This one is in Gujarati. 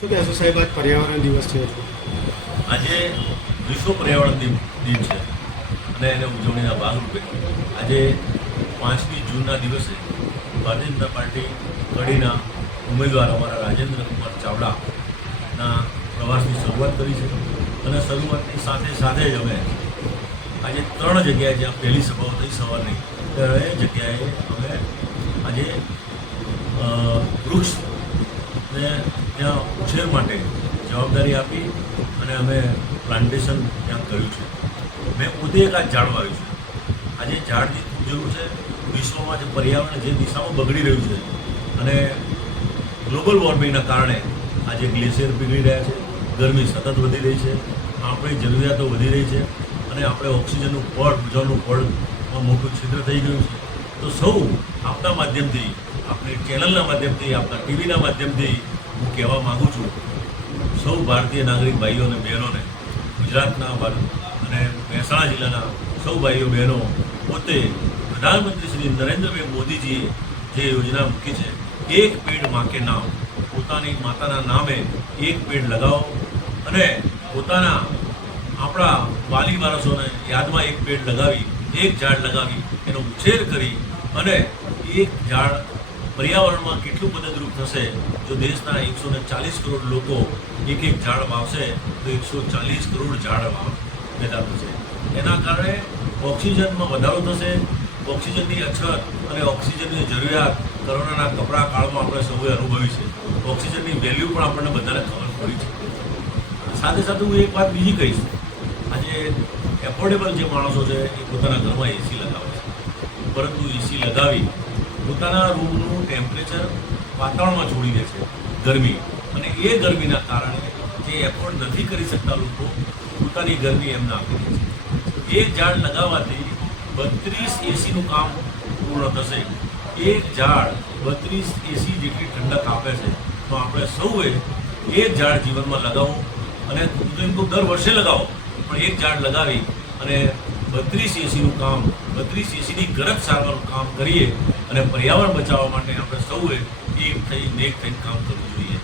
શું કહેશો સાહેબ પર્યાવરણ દિવસ આજે વિશ્વ પર્યાવરણ દિન છે. અને એને ઉજવણીના ભાગરૂપે આજે પાંચમી જૂનના દિવસે ભારતીય જનતા પાર્ટી કડીના ઉમેદવાર અમારા રાજેન્દ્ર કુમાર ચાવડાના પ્રવાસની શરૂઆત કરી છે. અને શરૂઆતની સાથે સાથે જ અમે આજે ત્રણ જગ્યાએ જ્યાં પહેલી સભાઓ થઈ સવારની ત્રણેય જગ્યાએ અમે આજે અ, વૃક્ષ ને ત્યાં ઉછેર માટે જવાબદારી આપી અને અમે પ્લાન્ટેશન ત્યાં કર્યું છે. મેં પોતે એક આ ઝાડ વાવ્યું છે. આજે ઝાડની ખૂબ જરૂર છે, વિશ્વમાં જે પર્યાવરણ જે દિશામાં બગડી રહ્યું છે અને ગ્લોબલ વોર્મિંગના કારણે આજે ગ્લેશિયર પીગળી રહ્યા છે, ગરમી સતત વધી રહી છે, આપણી જરૂરિયાતો વધી રહી છે અને આપણે ઓક્સિજનનું પડ ઉજવનું પડમાં મોટું છિદ્ર થઈ ગયું છે. તો સૌ આપના માધ્યમથી, આપણી ચેનલના માધ્યમથી, આપના ટીવીના માધ્યમથી હું કહેવા માગું છું, સૌ ભારતીય નાગરિક ભાઈઓ અને બહેનોને, ગુજરાતના અને મહેસાણા જિલ્લાના સૌ ભાઈઓ, બહેનો, પોતે પ્રધાનમંત્રી શ્રી નરેન્દ્રભાઈ મોદીજીએ જે યોજના મૂકી છે, એક પેડમાં નામ, પોતાની માતાના નામે એક પેડ લગાવો અને પોતાના આપણા વાલી વારસોને યાદમાં એક પેડ લગાવી, એક ઝાડ લગાવી, એનો ઉછેર કરી અને એક ઝાડ પર્યાવરણમાં કેટલું મદદરૂપ થશે? જો દેશના એકસો ને ચાલીસ કરોડ લોકો એક એક ઝાડ વાવશે, તો એકસો ચાલીસ કરોડ ઝાડ વાવ પેદા થશે. એના કારણે ઓક્સિજનમાં વધારો થશે. ઓક્સિજનની અછત અને ઓક્સિજનની જરૂરિયાત કોરોનાના કપરા કાળમાં આપણે સૌએ અનુભવી છે. ઓક્સિજનની વેલ્યુ પણ આપણને બધાને ખબર પડી છે. સાથે સાથે હું એક વાત બીજી કહીશ. આજે એફોર્ડેબલ જે માણસો છે, એ પોતાના ઘરમાં એસી લગાવે છે. પરંતુ એસી લગાવી પોતાના રૂમનું ટેમ્પરેચર વાતાવરણમાં છોડી દે છે ગરમી. અને એ ગરમીના કારણે જે એફોર્ડ નથી કરી શકતા લોકો, પોતાની ગરમી એમને આપી દે છે. એક ઝાડ લગાવવાથી બત્રીસ એસીનું કામ પૂર્ણ થશે. એક ઝાડ બત્રીસ એસી જેટલી ઠંડક આપે છે, તો આપણે સૌએ એક ઝાડ જીવનમાં લગાવવું અને તો દર વર્ષે લગાવો, પણ એક ઝાડ લગાવી અને બત્રીસ એસીનું કામ, બત્રીસ એસીની ગરજ સારવારનું કામ કરીએ અને પર્યાવરણ બચાવવા માટે આપણે સૌએ એક થઈ નેક થઈને કામ કરવું જોઈએ.